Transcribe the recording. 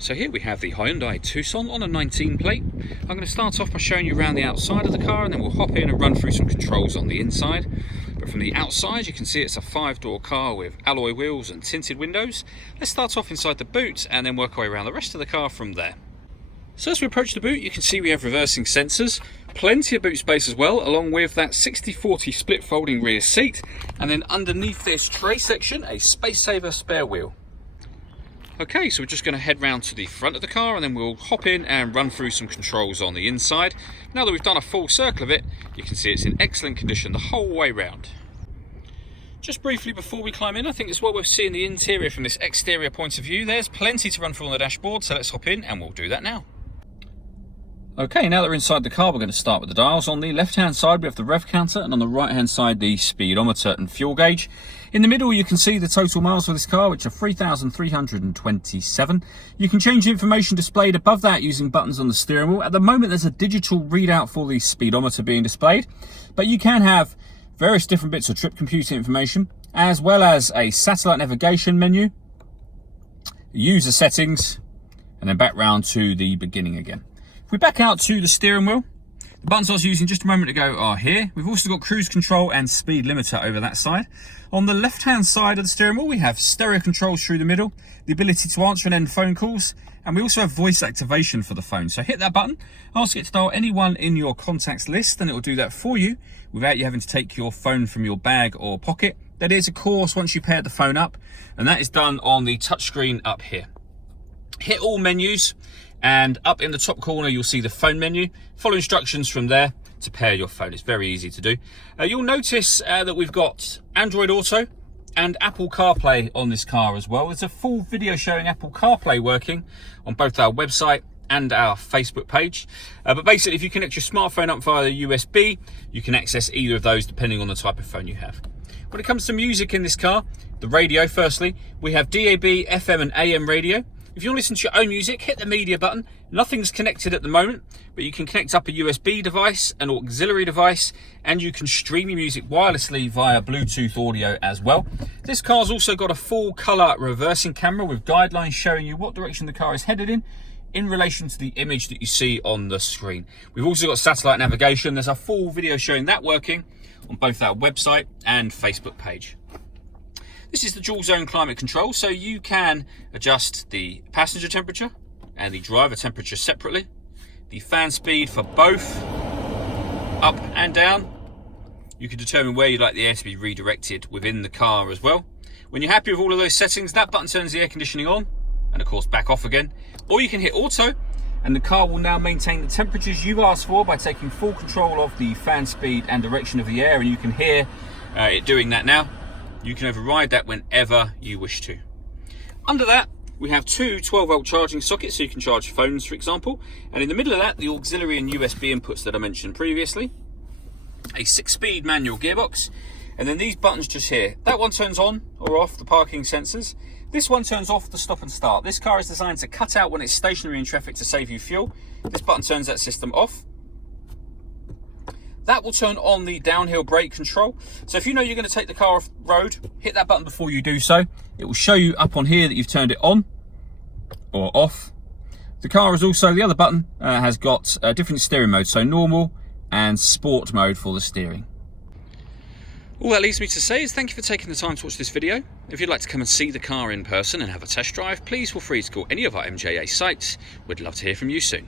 So here we have the Hyundai Tucson on a 19 plate. I'm going to start off by showing you around the outside of the car, and then we'll hop in and run through some controls on the inside. But from the outside you can see it's a 5-door car with alloy wheels and tinted windows. Let's start off inside the boot and then work our way around the rest of the car from there. So as we approach the boot, you can see we have reversing sensors, plenty of boot space as well, along with that 60/40 split folding rear seat, and then underneath this tray section a space saver spare wheel. Okay, so we're just going to head round to the front of the car and then we'll hop in and run through some controls on the inside. Now that we've done a full circle of it, you can see it's in excellent condition the whole way round. Just briefly before we climb in, I think it's what we're seeing the interior from this exterior point of view. There's plenty to run through on the dashboard, so let's hop in and we'll do that now. Okay, now that we're inside the car, we're going to start with the dials. On the left-hand side, we have the rev counter, and on the right-hand side, the speedometer and fuel gauge. In the middle, you can see the total miles for this car, which are 3,327. You can change the information displayed above that using buttons on the steering wheel. At the moment, there's a digital readout for the speedometer being displayed, but you can have various different bits of trip computer information, as well as a satellite navigation menu, user settings, and then back round to the beginning again. If we back out to the steering wheel, the buttons I was using just a moment ago are here. We've also got cruise control and speed limiter over that side. On the left-hand side of the steering wheel, we have stereo controls through the middle, the ability to answer and end phone calls, and we also have voice activation for the phone. So hit that button, ask it to dial anyone in your contacts list, and it will do that for you without you having to take your phone from your bag or pocket. That is, of course, once you pair the phone up, and that is done on the touchscreen up here. Hit all menus, and up in the top corner you'll see the phone menu. Follow instructions from there to pair your phone. It's very easy to do. You'll notice that we've got Android Auto and Apple CarPlay on this car as well. There's a full video showing Apple CarPlay working on both our website and our Facebook page. But basically, if you connect your smartphone up via the USB, you can access either of those depending on the type of phone you have. When it comes to music in this car, the radio firstly, we have DAB, FM and AM radio. If you want to listen to your own music, hit the media button. Nothing's connected at the moment, but you can connect up a USB device, an auxiliary device, and you can stream your music wirelessly via Bluetooth audio as well. This car's also got a full colour reversing camera with guidelines showing you what direction the car is headed in relation to the image that you see on the screen. We've also got satellite navigation. There's a full video showing that working on both our website and Facebook page. This is the dual zone climate control, so you can adjust the passenger temperature and the driver temperature separately. The fan speed for both, up and down. You can determine where you'd like the air to be redirected within the car as well. When you're happy with all of those settings, that button turns the air conditioning on and of course back off again. Or you can hit auto and the car will now maintain the temperatures you've asked for by taking full control of the fan speed and direction of the air, and you can hear it doing that now. You can override that whenever you wish to. Under that, we have two 12-volt charging sockets, so you can charge phones, for example. And in the middle of that, the auxiliary and USB inputs that I mentioned previously. A 6-speed manual gearbox. And then these buttons just here. That one turns on or off the parking sensors. This one turns off the stop and start. This car is designed to cut out when it's stationary in traffic to save you fuel. This button turns that system off. That will turn on the downhill brake control. So if you know you're going to take the car off road, hit that button before you do so. It will show you up on here that you've turned it on or off. The car is also, the other button has got different steering modes, so normal and sport mode for the steering. All that leaves me to say is thank you for taking the time to watch this video. If you'd like to come and see the car in person and have a test drive, please feel free to call any of our MJA sites. We'd love to hear from you soon.